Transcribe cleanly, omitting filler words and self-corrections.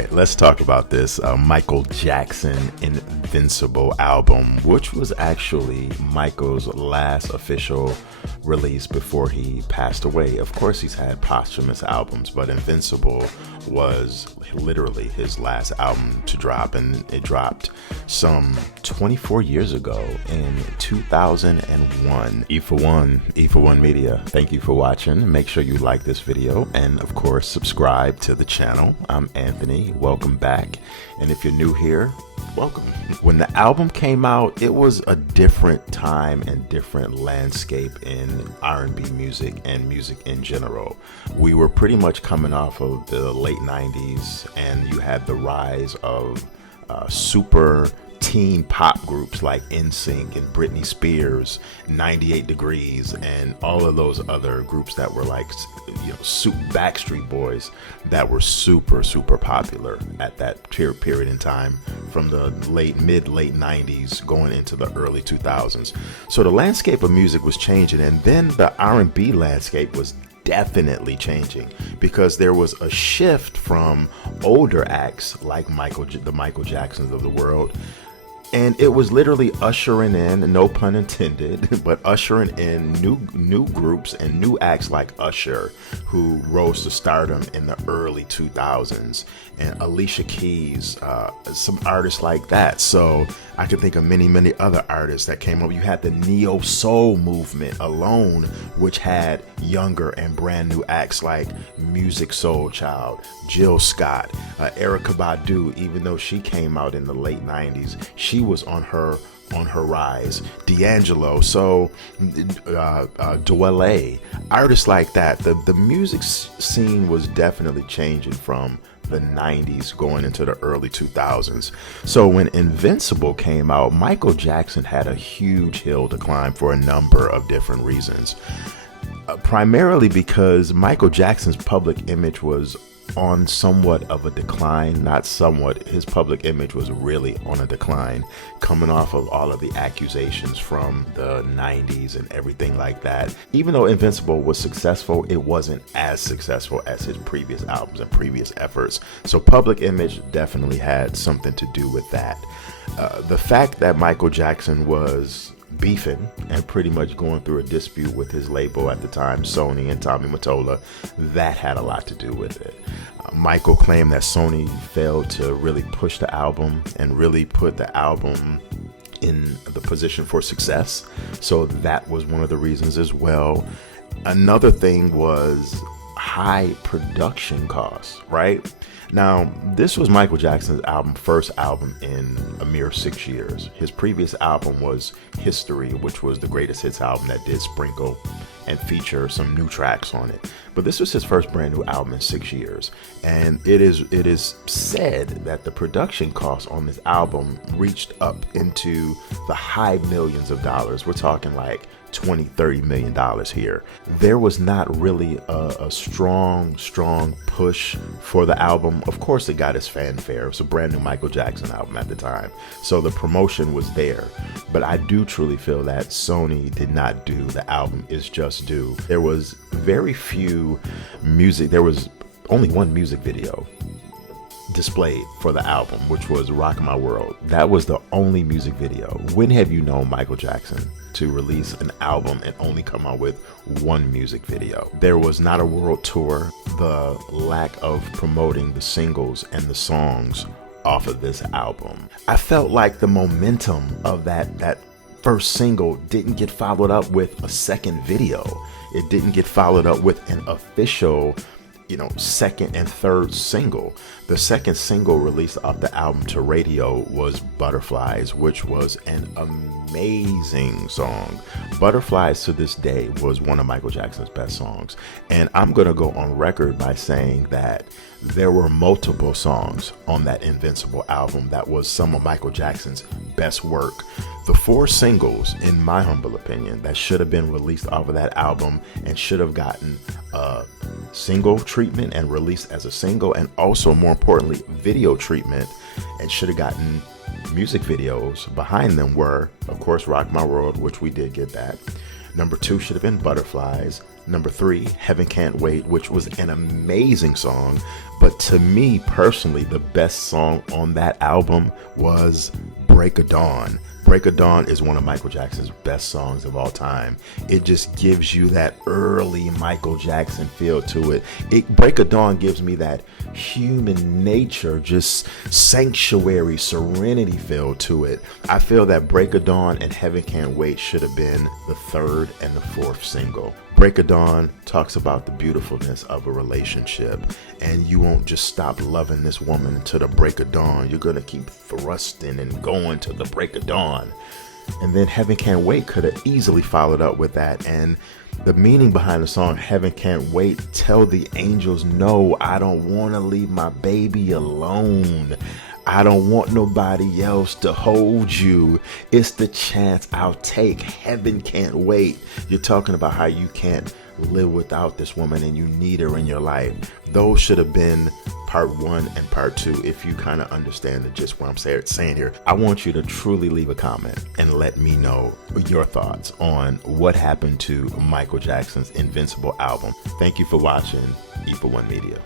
right, let's talk about this Michael Jackson Invincible album, which was actually Michael's last official release before he passed away. Of course, he's had posthumous albums, but Invincible was literally his last album to drop, and it dropped some 24 years ago in 2001. E for One Media, thank you for watching. Make sure you like this video and of course subscribe to the channel. I'm Anthony, welcome back, and if you're new here, welcome. When the album came out, it was a different time and different landscape in R&B music and music in general. We were pretty much coming off of the late 90s, and you had the rise of super teen pop groups like NSYNC and Britney Spears, 98 Degrees, and all of those other groups that were like, Backstreet Boys, that were super popular at that period in time, from the late 90s going into the early 2000s. So the landscape of music was changing, and then the R&B landscape was definitely changing, because there was a shift from older acts like the Michael Jacksons of the world. And it was literally ushering in, no pun intended, but ushering in new groups and new acts like Usher, who rose to stardom in the early 2000s, and Alicia Keys, some artists like that. So I can think of many other artists that came up. You had the neo soul movement alone, which had younger and brand new acts like Music Soul Child, Jill Scott, Erykah Badu. Even though she came out in the late 90s, she was on her rise. D'Angelo, so Dwele, artists like that. The music scene was definitely changing from the 90s going into the early 2000s. So when Invincible came out, Michael Jackson had a huge hill to climb for a number of different reasons. Primarily because Michael Jackson's public image was on somewhat of a decline. Not somewhat, his public image was really on a decline, coming off of all of the accusations from the 90s and everything like that. Even though Invincible was successful, it wasn't as successful as his previous albums and previous efforts. So public image definitely had something to do with that. The fact that Michael Jackson was beefing and pretty much going through a dispute with his label at the time, Sony and Tommy Mottola, that had a lot to do with it. Michael claimed that Sony failed to really push the album and really put the album in the position for success. So that was one of the reasons as well. Another thing was high production costs, right? Now, this was Michael Jackson's first album in a mere 6 years. His previous album was History, which was the greatest hits album that did sprinkle and feature some new tracks on it. But this was his first brand new album in 6 years. And it is said that the production costs on this album reached up into the high millions of dollars. We're talking like $20-30 million here. There was not really a strong push for the album. Of course, it got its fanfare. It was a brand new Michael Jackson album at the time, so the promotion was there. But I do truly feel that Sony did not do the album is just due. There was very few music. There was only one music video displayed for the album, which was Rock My World. That was the only music video. When have you known Michael Jackson to release an album and only come out with one music video? There was not a world tour. The lack of promoting the singles and the songs off of this album, I felt like the momentum of that first single didn't get followed up with a second video. It didn't get followed up with an official second and third single. The second single released off the album to radio was Butterflies, which was an amazing song. Butterflies to this day was one of Michael Jackson's best songs. And I'm going to go on record by saying that there were multiple songs on that Invincible album that was some of Michael Jackson's best work. The 4 singles, in my humble opinion, that should have been released off of that album and should have gotten a single treatment and released as a single, and also more importantly video treatment, and should have gotten music videos behind them, were of course Rock My World, which we did get that. Number 2 should have been Butterflies. Number 3, Heaven Can't Wait, which was an amazing song. But to me personally, the best song on that album was Break of Dawn. Break of Dawn is one of Michael Jackson's best songs of all time. It just gives you that early Michael Jackson feel to it. Break of Dawn gives me that human nature, just sanctuary, serenity feel to it. I feel that Break of Dawn and Heaven Can't Wait should have been the 3rd and the 4th single. Break of Dawn talks about the beautifulness of a relationship, and you won't just stop loving this woman until the break of dawn. You're going to keep thrusting and going to the break of dawn. And then Heaven Can't Wait could have easily followed up with that. And the meaning behind the song Heaven Can't Wait, tell the angels no, I don't want to leave my baby alone. I don't want nobody else to hold you. It's the chance I'll take. Heaven can't wait. You're talking about how you can't live without this woman and you need her in your life. Those should have been part 1 and part 2 if you kind of understand the gist what I'm saying here. I want you to truly leave a comment and let me know your thoughts on what happened to Michael Jackson's Invincible album. Thank you for watching E for One Media.